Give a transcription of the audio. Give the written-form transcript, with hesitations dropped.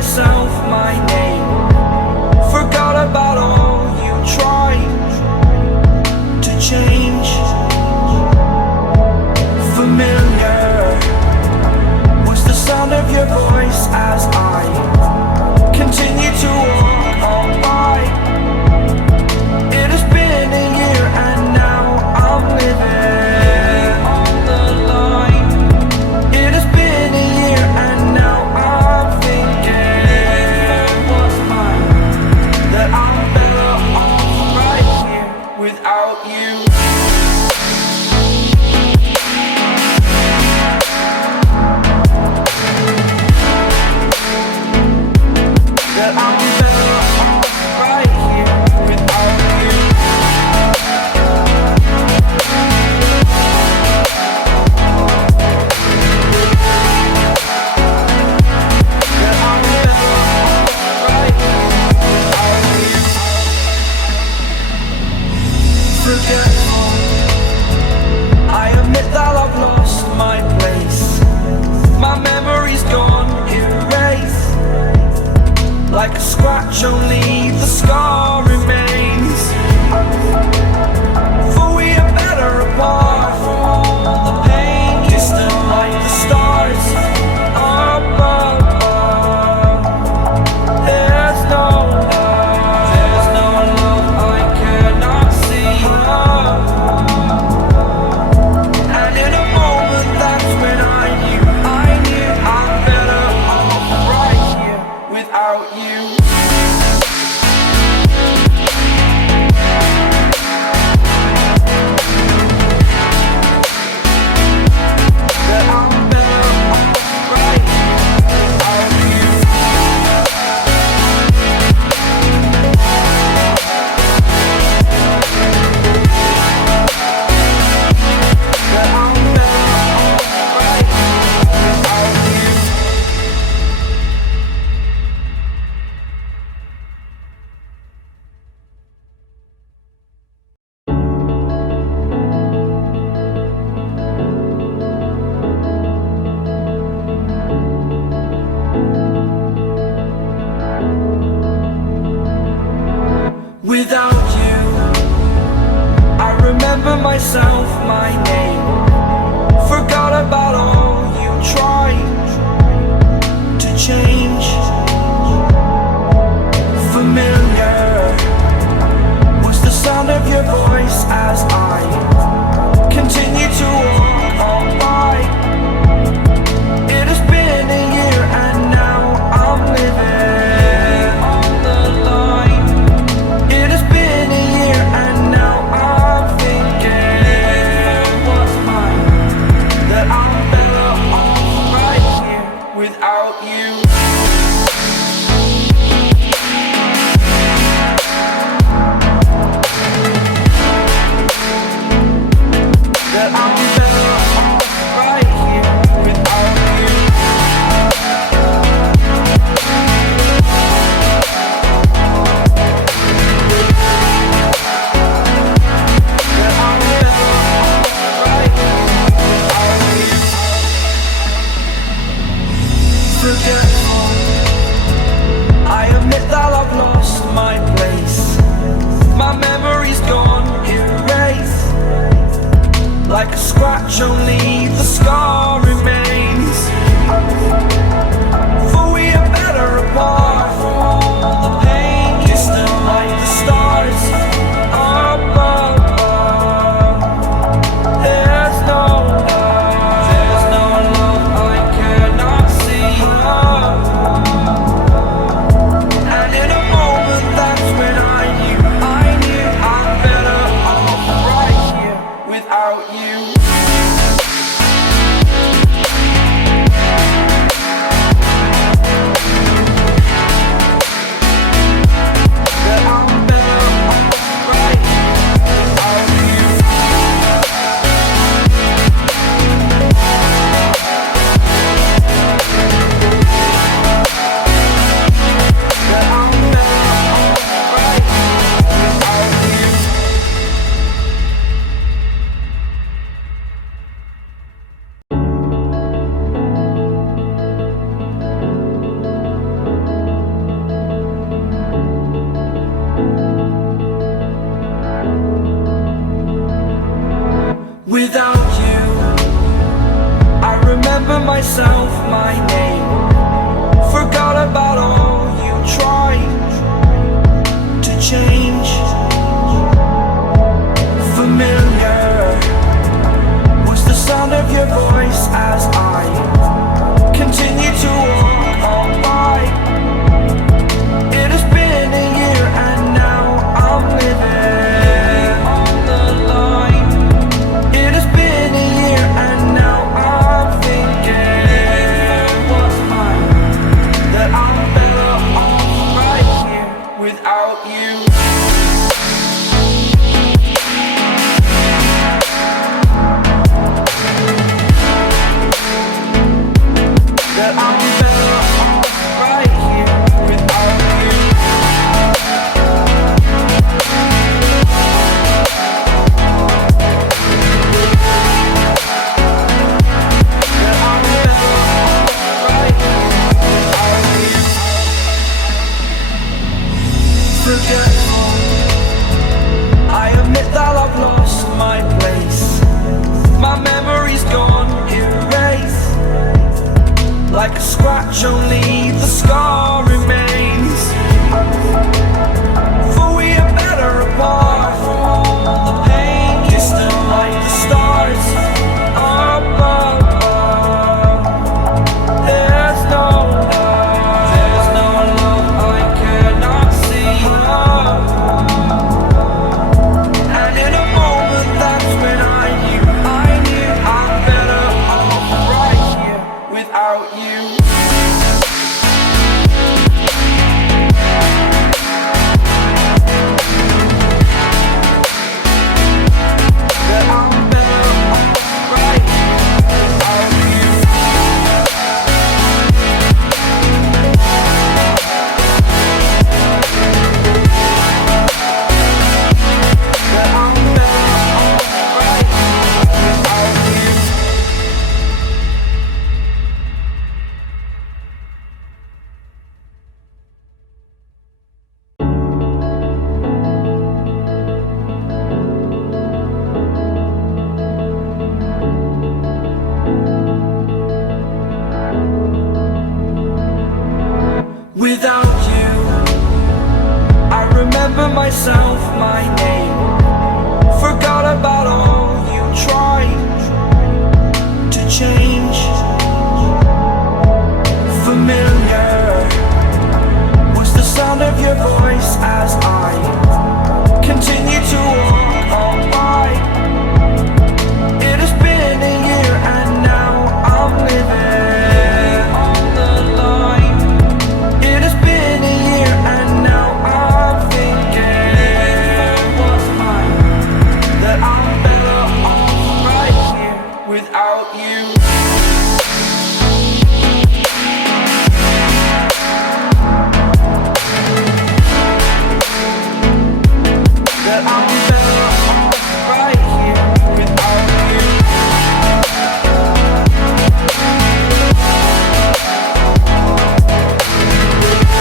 myself my name. Forgot about all you tried to change. Familiar was the sound of your voice as I continue to walk on by. It has been a year and now I'm living on the line. It has been a year and now I'm thinking what's mine, that I'm better off right here without you. That I'm better off right here without you. That I'm better off right here without you. Forgetful, I admit that I've lost my place. My memory's gone erased. Like a scratch, only the scar remains. For we are better apart from all the pain. Distant like the stars above. There's no love I cannot see. And in a moment, that's when I knew I'm better off right here without you. That I'm better off right here without you. That I'm better off right here without you. Without you, I remember myself, my name. Forgot about all you tried to change. Familiar was the sound of your voice as I continue to walk on by. It has been a year and now I'm living on the line. It has been a year and now I'm thinking what's mine, that I'm better off right here without you. That I'm better off right here without you. That I'm better off right here without you. Forgetful, I admit that I've lost my place. My memory's gone erased. Like a scratch, only the scar remains. For we are better apart from all the pain. Distant like the stars above. There's no love I cannot see. And in a moment, that's when I knew I'm better off right here without you. only the scar remains. For we are better apart from all the pain. Distant like the stars above. There's no love I cannot see. And in a moment that's when I knew I'm better off right here without you. That I'm better off right without you. That I'm better off right without you. Without you, I remember myself, my name.